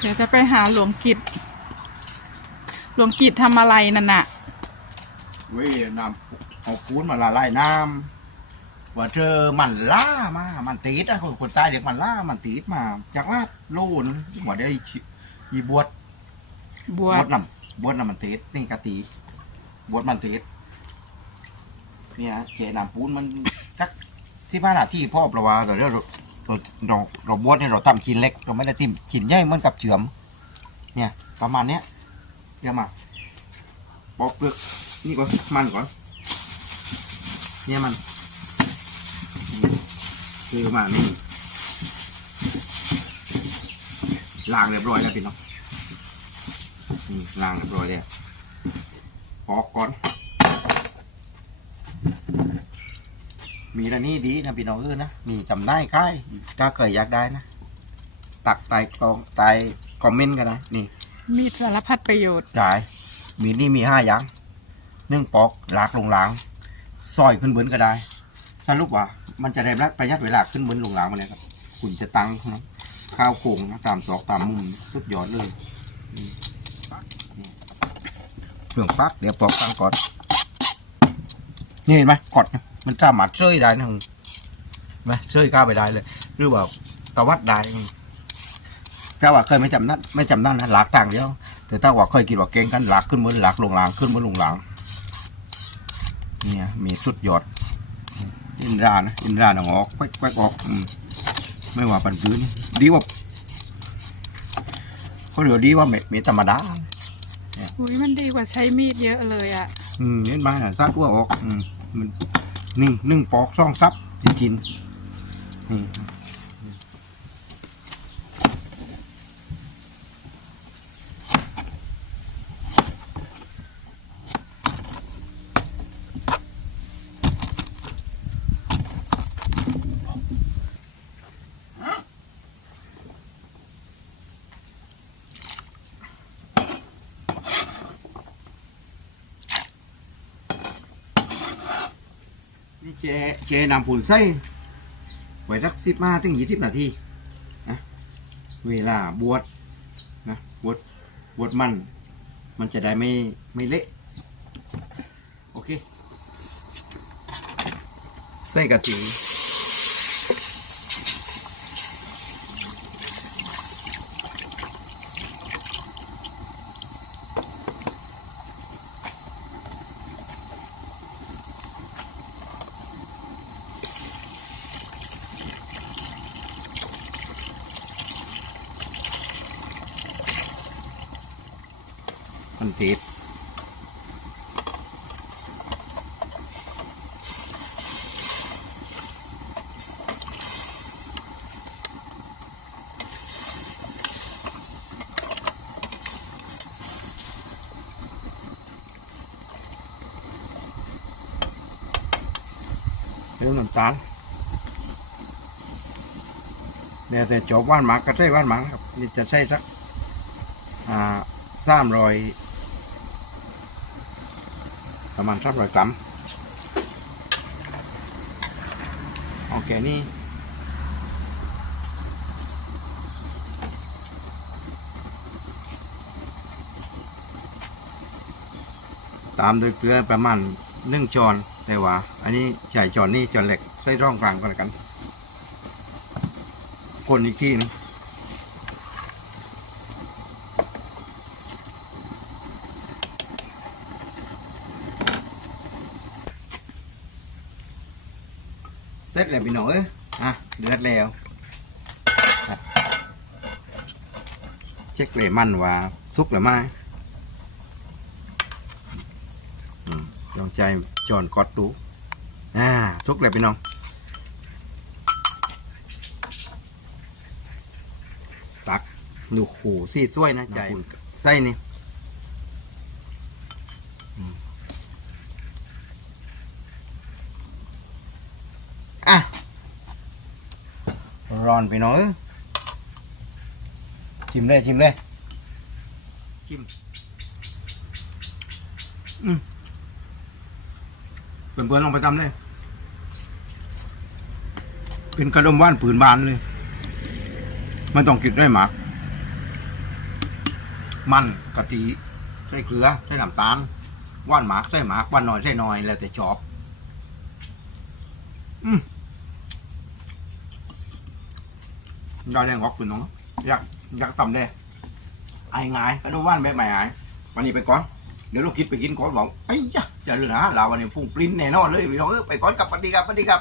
เดี๋ยวจะไปหาหลวงกิจ หลวงกิจทำอะไรนั่นน่ะ เว้ยน้ำเอาคูนมาละลายน้ำว่าเจอมันล่ามา มันตีดอะคนคนตายเด็กมันล่ามันตีดมา จากลาดโลนว่าได้ชิอีบวชบวบชวชนำบวชนำมันตีดนี่กะตีบวชมันตีดเนี่ยเจน้ำปูนมันจักที่บ้านหน้าที่พ่อประวาแต่เรื่อง เราเราเราบวชเนี่ยเราทำกินเล็ก เราไม่ได้ทิมกินใหญ่เหมือนกับเฉือม เนี่ยประมาณเนี้ยเดี๋ยวมาปอกเปลือกนี่ก่อนมันก่อนเนี่ยมันคือมานี่ล้างเรียบร้อยแล้วพี่น้องล้างเรียบร้อยแล้วปอกก่อน มีอันนี้ดีนะพี่น้องเออนะนี่จำได้ค่ายถ้าเคยอยากได้นะ ตักไตกรองไตคอมเมนต์กันนะนี่ มีสารพัดประโยชน์ จ่าย มีนี่มีห้าอย่างหนึ่งปอกลากลงหลังซอยขึ้นเบิ้นก็ได้สรุปว่า มันจะได้ประหยัดเวลาขึ้นเบิ้นลงหลังมาเลยครับคุณจะตั้งนะข้าวโค้งนะตามตอกตามมุมสุดยอดเลยนี่นี่เครื่องปักเดี๋ยวปอกตั้งก่อน นี่เห็นไหมกดนะ มันสามารถเชยได้นะเห็นไหมเชยก้าวไปได้เลย หรือว่าตะวัดได้ถ้าว่าเคยไม่จำนัดไม่จำนั่นนะหลากต่างเดียว แต่ถ้าว่าเคยกินว่าเก่งกันหลักขึ้นบนหลักลงหลังขึ้นบนลงหลังเนี่ยมีสุดยอดอินรานะอินราหนองออกแควกแควกออกอืมไม่ว่าปันพื้นดีกว่าเขาเรียกว่าดีกว่าเม็ดเม็ดธรรมดาอุ้ยมันดีกว่าใช้มีดเยอะเลยอะอืมเห็นไหมน่ะซัดหัวออก อืมมัน นึ่งนึ่งปอกซ่องซับจะกินนี่ นี่เจเจนำผุนไส้ไว้สักสิบมาถึงยี่สิบนาทีนะเวลาบวชนะบวชบวชมัน มันจะได้ไม่ไม่เละโอเค ใส่กระถิ่น มันติดเรื่องน้ำตาลเนี่ยแต่จบว่านหมากก็ใช่ว่านหมากครับ นี่จะใช่สักอ่าสามรอย ประมาณสามรอยกรัมโอเคนี่ตามด้วยเกลือประมาณหนึ่งจอนแต่ว่า อันนี้ใส่จอนนี่จอนเหล็กใส่ร่องกลางก็แล้วกัน คนอีกทีนึง ร็จแล้วพี่น้องเอ้ยอะเดือดแล้วครับเช็คเลยมันว่าทุกหรือไม่อืมลองใจจอนกอดดูอ่าทุกแล้วพี่น้องตักดูหูซี่ซ้วยนะใจไส้นี่อืมอะ ร้อนไปหน่อยชิมเลยชิมเลยชิมอืมเพื่อนๆลองไปทำเลยเป็นกระดมว่านปืนบานเลย มันต้องกินด้วยหมากมันกะทิใส่เกลือใส่น้ำตาลว่านหมากใส่หมากว่านน้อยใส่น้อยแล้วแต่ชอบ อืม ได้แรงออกคุณน้องอยากอยากต่ำได้ไอ้งายก็ดูว่านแบบใหม่ไอ้วันนี้ไปก่อน เดี๋ยวเราคิดไปกินก่อนบอกไอ้ยะจะเรื่องนะเราวันนี้พุ่งปริ้นแน่นอนเลยพี่น้องเออไปก่อนกับปฏิกับปฏิกับ